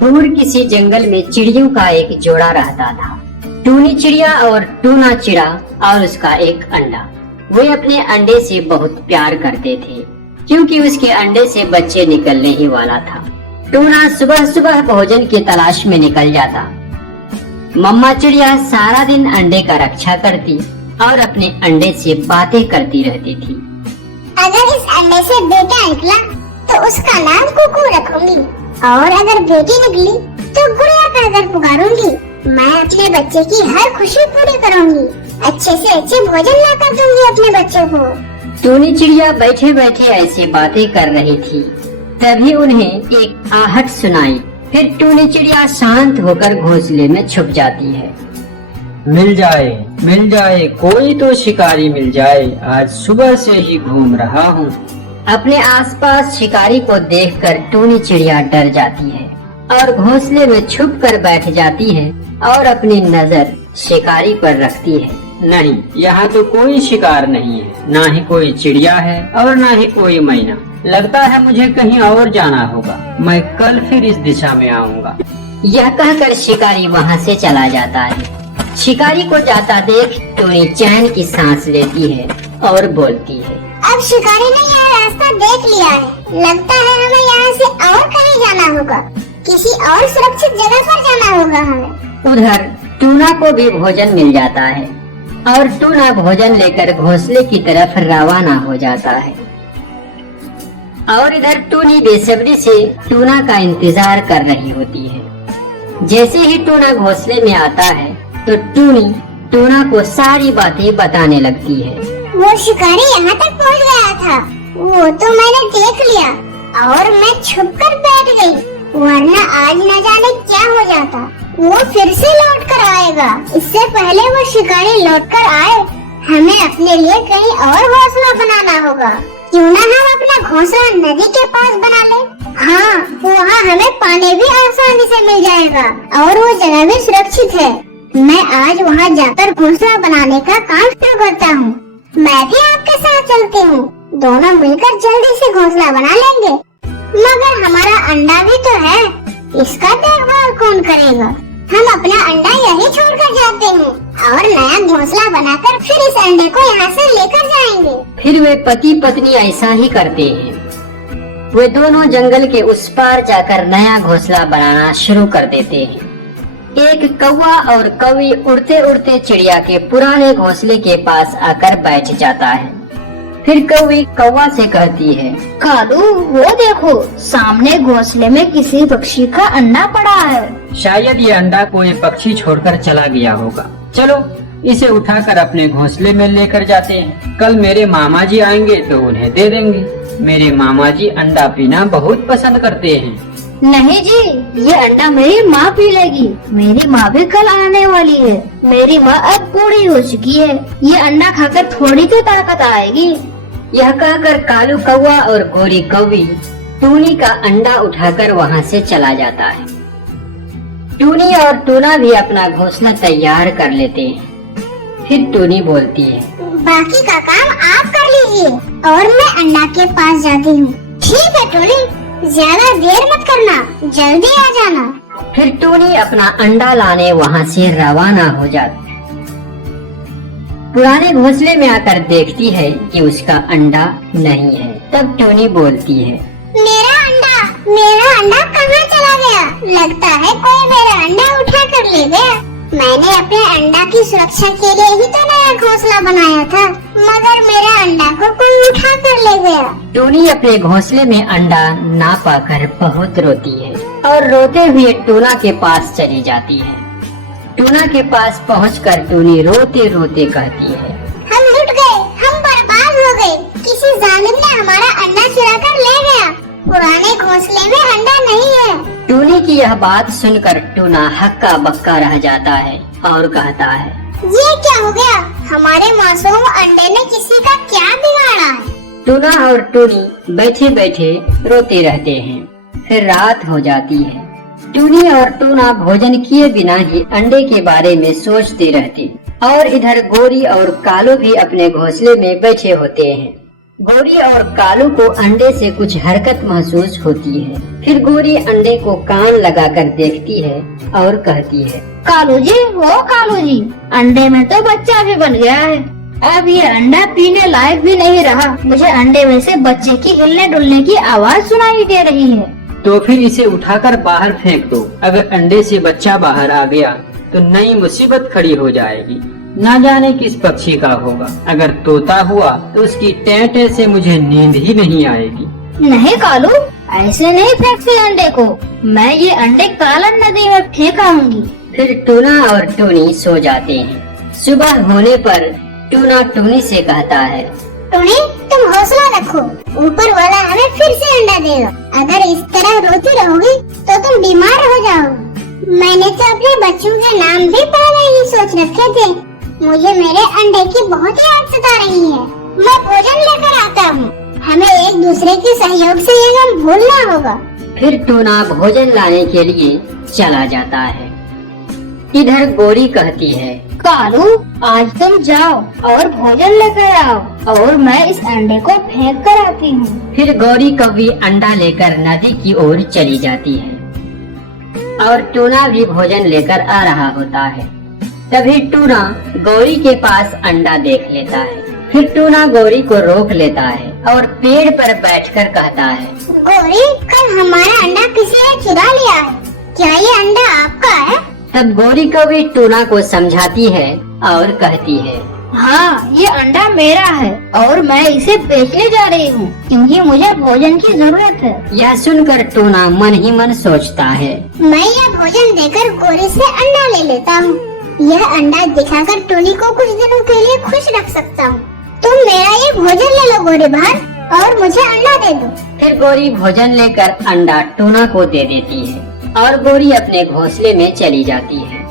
दूर किसी जंगल में चिड़ियों का एक जोड़ा रहता था। टूनी चिड़िया और टूना चिड़ा और उसका एक अंडा। वे अपने अंडे से बहुत प्यार करते थे क्योंकि उसके अंडे से बच्चे निकलने ही वाला था। टूना सुबह सुबह भोजन की तलाश में निकल जाता। मम्मा चिड़िया सारा दिन अंडे का रक्षा करती और अपने अंडे से बातें करती रहती थी। अगर इस अंडे से बेटा निकला तो उसका नाम कुकू रखूंगी, और अगर बेटी निकली तो गुड़िया कहकर पुकारूंगी। मैं अपने बच्चे की हर खुशी पूरी करूंगी, अच्छे से अच्छे भोजन लाकर दूंगी अपने बच्चों को। टूनी चिड़िया बैठे बैठे ऐसी बातें कर रही थी, तभी उन्हें एक आहट सुनाई। फिर टूनी चिड़िया शांत होकर घोंसले में छुप जाती है। मिल जाए कोई तो शिकारी मिल जाए, आज सुबह से ही घूम रहा हूँ। अपने आसपास शिकारी को देखकर टूनी चिड़िया डर जाती है और घोंसले में छुप कर बैठ जाती है और अपनी नजर शिकारी पर रखती है। नहीं, यहाँ तो कोई शिकार नहीं है, ना ही कोई चिड़िया है और ना ही कोई मैना। लगता है मुझे कहीं और जाना होगा, मैं कल फिर इस दिशा में आऊँगा। यह कहकर शिकारी वहाँ से चला जाता है। शिकारी को जाता देख टूनी चैन की सांस लेती है और बोलती है, अब शिकारी ने यह रास्ता देख लिया है, लगता है हमें यहाँ से और कहीं जाना होगा, किसी और सुरक्षित जगह पर जाना होगा हमें। उधर टूना को भी भोजन मिल जाता है और टूना भोजन लेकर घोंसले की तरफ रवाना हो जाता है। और इधर टूनी बेसब्री से टूना का इंतजार कर रही होती है। जैसे ही टूना घोंसले में आता है तो टूनी टूना को सारी बातें बताने लगती है। वो शिकारी यहाँ तक पहुँच गया था, वो तो मैंने देख लिया और मैं छुपकर बैठ गई, वरना आज न जाने क्या हो जाता। वो फिर से लौट कर आएगा। इससे पहले वो शिकारी लौट कर आए, हमें अपने लिए कहीं और घोंसला बनाना होगा। क्यों न हम अपना घोंसला नदी के पास बना ले? हाँ, वहाँ हमें पानी भी आसानी से मिल जाएगा और वो जगह भी सुरक्षित है। मैं आज वहाँ जाकर घोंसला बनाने का काम शुरू करता हूँ। मैं भी आपके साथ चलती हूँ, दोनों मिलकर जल्दी से घोंसला बना लेंगे। मगर हमारा अंडा भी तो है, इसका देखभाल कौन करेगा? हम अपना अंडा यहीं छोड़कर जाते हैं और नया घोंसला बनाकर फिर इस अंडे को यहाँ से लेकर जाएंगे। फिर वे पति पत्नी ऐसा ही करते हैं। वे दोनों जंगल के उस पार जाकर नया घोंसला बनाना शुरू कर देते हैं। एक कौवा और कौवी उड़ते उड़ते चिड़िया के पुराने घोंसले के पास आकर बैठ जाता है। फिर कौवी कौवा से कहती है, कालू, वो देखो, सामने घोंसले में किसी पक्षी का अंडा पड़ा है। शायद ये अंडा कोई पक्षी छोड़कर चला गया होगा। चलो इसे उठाकर अपने घोंसले में लेकर जाते हैं। कल मेरे मामा जी आएंगे तो उन्हें दे देंगे। मेरे मामा जी अंडा पीना बहुत पसंद करते हैं। नहीं जी, ये अंडा मेरी माँ पी लेगी। मेरी माँ भी कल आने वाली है। मेरी माँ अब बूढ़ी हो चुकी है, ये अंडा खाकर थोड़ी तो ताकत आएगी। यह कहकर कालू कौवा और गोरी कौवी टूनी का अंडा उठाकर वहाँ से चला जाता है। टूनी और टूना भी अपना घोंसला तैयार कर लेते हैं। फिर टूनी बोलती है, बाकी का काम आप कर लीजिए और मैं अंडा के पास जाती हूँ। ठीक है टूनी, ज्यादा देर मत करना, जल्दी आ जाना। फिर टूनी अपना अंडा लाने वहाँ से रवाना हो जाती। पुराने घोंसले में आकर देखती है कि उसका अंडा नहीं है। तब टूनी बोलती है, मेरा अंडा कहाँ चला गया? लगता है कोई मेरा अंडा उठा कर ले गया। मैंने अपने अंडा की सुरक्षा के लिए ही तो नया घोंसला बनाया था, मगर मेरे अंडा को कोई उठा कर ले गया। टूनी अपने घोंसले में अंडा ना पाकर बहुत रोती है और रोते हुए टूना के पास चली जाती है। टूना के पास पहुंचकर टूनी रोते रोते कहती है, हम लुट गए, हम बर्बाद हो गए। किसी जालिम ने हमारा अंडा चुरा कर ले गया। पुराने घोंसले में अंडा नहीं है। टूनी की यह बात सुनकर टूना हक्का बक्का रह जाता है और कहता है, ये क्या हो गया? हमारे मासूम अंडे ने किसी का क्या बिगाड़ा है? टूना और टूनी बैठे बैठे रोते रहते हैं। फिर रात हो जाती है। टूनी और टूना भोजन किए बिना ही अंडे के बारे में सोचते रहते और इधर गोरी और कालू भी अपने घोंसले में बैठे होते हैं। गोरी और कालू को अंडे से कुछ हरकत महसूस होती है। फिर गोरी अंडे को कान लगाकर देखती है और कहती है, कालू जी, अंडे में तो बच्चा भी बन गया है। अब ये अंडा पीने लायक भी नहीं रहा। मुझे अंडे में से बच्चे की हिलने डुलने की आवाज सुनाई दे रही है। तो फिर इसे उठाकर बाहर फेंक दो। अगर अंडे से बच्चा बाहर आ गया तो नई मुसीबत खड़ी हो जाएगी। ना जाने किस पक्षी का होगा। अगर तोता हुआ तो उसकी टें से मुझे नींद ही नहीं आएगी। नहीं कालू, ऐसे नहीं फेंकते अंडे को। मैं ये अंडे कालन नदी में फेंक आऊंगी। फिर टूना और टूनी सो जाते हैं। सुबह होने पर टूना टूनी से कहता है, टूनी, तुम हौसला रखो, ऊपर वाला हमें फिर से अंडा देगा। अगर इस तरह रोती रहोगी तो तुम बीमार हो जाओगी। मैंने तो अपने बच्चों के नाम भी पहले ही सोच रखे थे। मुझे मेरे अंडे की बहुत याद सता रही है। मैं भोजन लेकर आता हूँ। हमें एक दूसरे के सहयोग से ये काम भूलना होगा। फिर टूना भोजन लाने के लिए चला जाता है। इधर गोरी कहती है, कालू, आज तुम जाओ और भोजन लेकर आओ और मैं इस अंडे को फेंक कर आती हूँ। फिर गौरी कौवी अंडा लेकर नदी की ओर चली जाती है और टूना भी भोजन लेकर आ रहा होता है। तभी टूना गौरी के पास अंडा देख लेता है। फिर टूना गौरी को रोक लेता है और पेड़ पर बैठकर कहता है, गौरी, कल हमारा अंडा किसी ने चुरा लिया है। क्या ये अंडा आपका है? तब गौरी कौवी टूना को समझाती है और कहती है, हाँ, ये अंडा मेरा है और मैं इसे बेचने जा रही हूँ क्योंकि मुझे भोजन की जरूरत है। यह सुनकर टूना मन ही मन सोचता है, मैं यह भोजन देकर गोरी से अंडा ले लेता हूँ। यह अंडा दिखाकर टूनी को कुछ दिनों के लिए खुश रख सकता हूँ। तुम मेरा ये भोजन ले लो गोरी बहन और मुझे अंडा दे दो। फिर गौरी भोजन लेकर अंडा टूना को दे देती है और गौरी अपने घोंसले में चली जाती है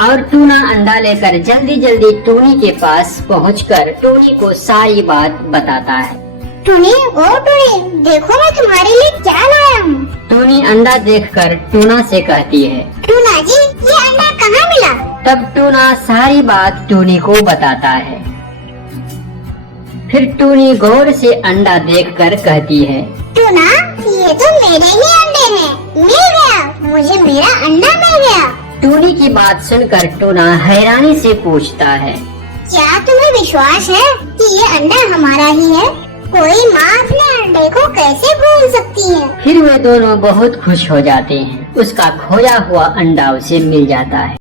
और टूना अंडा लेकर जल्दी जल्दी टूनी के पास पहुंचकर टूनी को सारी बात बताता है। टूनी, ओ टूनी, देखो मैं तुम्हारे लिए क्या लाया हूँ। टूनी अंडा देखकर टूना से कहती है, टूना जी, ये अंडा कहाँ मिला? तब टूना सारी बात टूनी को बताता है। फिर टूनी गौर से अंडा देखकर कहती है, टूना, ये तो मेरे ही अंडे हैं। मिल गया, मुझे मेरा अंडा मिल गया। टूनी की बात सुनकर टूना हैरानी से पूछता है, क्या तुम्हें विश्वास है कि ये अंडा हमारा ही है? कोई माँ अपने अंडे को कैसे भूल सकती है? फिर वे दोनों बहुत खुश हो जाते हैं। उसका खोया हुआ अंडा उसे मिल जाता है।